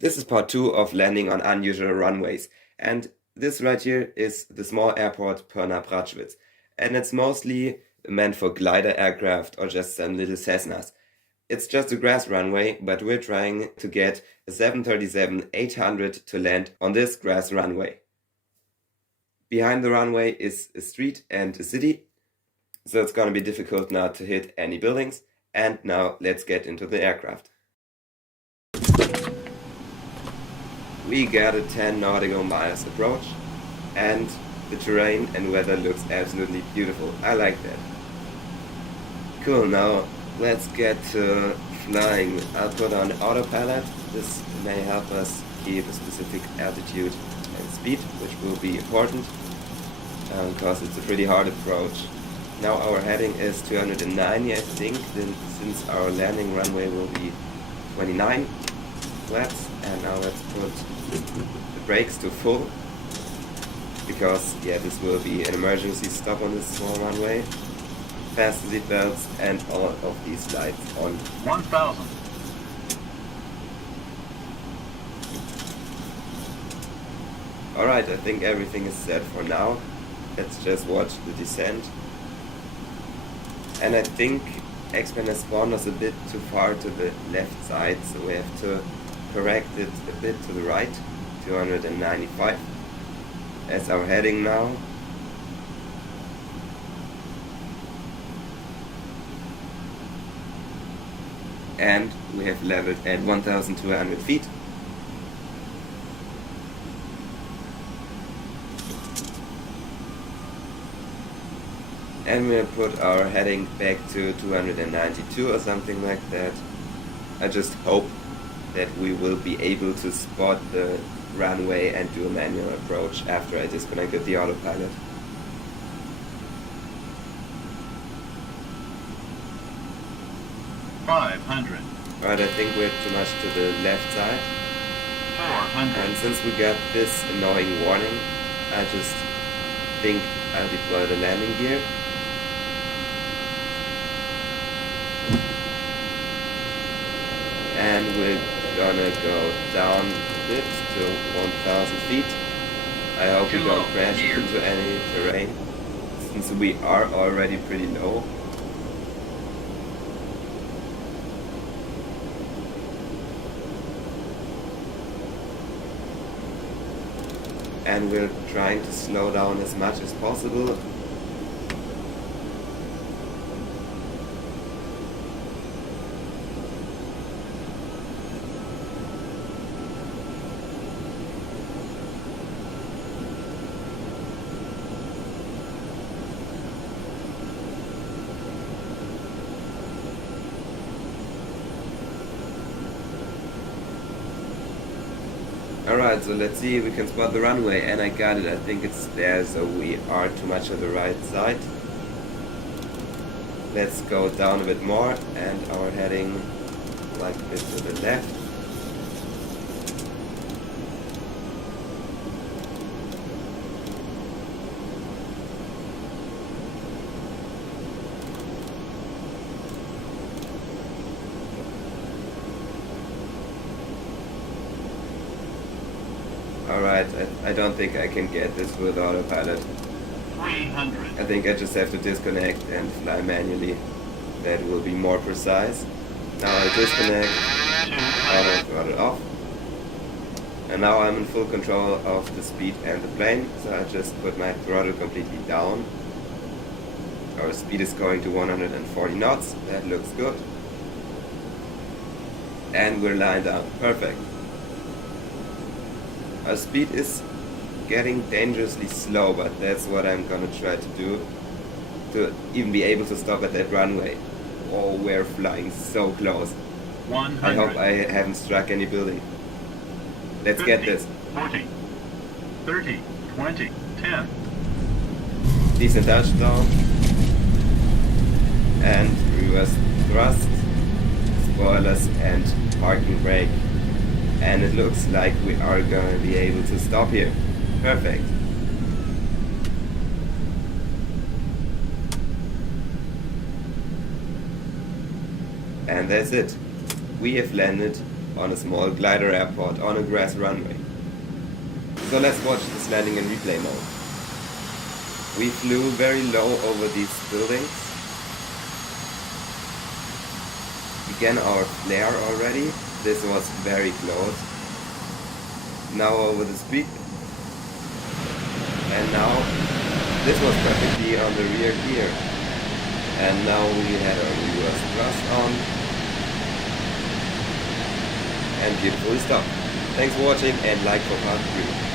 This is part 2 of landing on unusual runways, and this right here is the small airport Perna Bratschwitz, and it's mostly meant for glider aircraft or just some little Cessnas. It's just a grass runway, but we're trying to get a 737-800 to land on this grass runway. Behind the runway is a street and a city, so it's gonna be difficult now to hit any buildings. And now let's get into the aircraft. We got a 10 nautical miles approach, and the terrain and weather looks absolutely beautiful. I like that. Cool, now let's get to flying. I'll put on autopilot. This may help us keep a specific altitude and speed, which will be important because it's a pretty hard approach. Now our heading is 290, I think, since our landing runway will be 29 flaps. And now let's put the brakes to full, because this will be an emergency stop on this small runway. Fasten seat belts and all of these lights on. 1000. Alright, I think everything is set for now. Let's just watch the descent. And I think X-Men has spawned us a bit too far to the left side, so we have to correct it a bit to the right, 295. That's our heading now. And we have leveled at 1,200 feet. And we'll put our heading back to 292 or something like that. I just hope that we will be able to spot the runway and do a manual approach after I disconnected the autopilot. $500. Alright, I think we're too much to the left side. 400. And since we got this annoying warning, I just think I'll deploy the landing gear. And we're gonna go down a bit to 1,000 feet. I hope we don't crash into any terrain, since we are already pretty low. And we're trying to slow down as much as possible. Alright, so let's see if we can spot the runway, and I got it. I think it's there, so we are too much on the right side. Let's go down a bit more, and our heading like a bit to the left. Alright, I don't think I can get this with autopilot. 300. I think I just have to disconnect and fly manually. That will be more precise. Now I disconnect, auto throttle off. And now I'm in full control of the speed and the plane, so I just put my throttle completely down. Our speed is going to 140 knots, that looks good. And we're lined up, perfect. Our speed is getting dangerously slow, but that's what I'm gonna try to do to even be able to stop at that runway. Oh, we're flying so close. 100. I hope I haven't struck any building. Let's 50, get this. 40, 30, 20, 10. Decent touchdown. And reverse thrust, spoilers and parking brake. And it looks like we are going to be able to stop here. Perfect. And that's it. We have landed on a small glider airport on a grass runway. So let's watch this landing in replay mode. We flew very low over these buildings. Began our flare already. This was very close. Now over the speed. And now this was perfectly on the rear gear. And now we had our reverse thrust on. And beautifully stopped. Thanks for watching and like for part 3.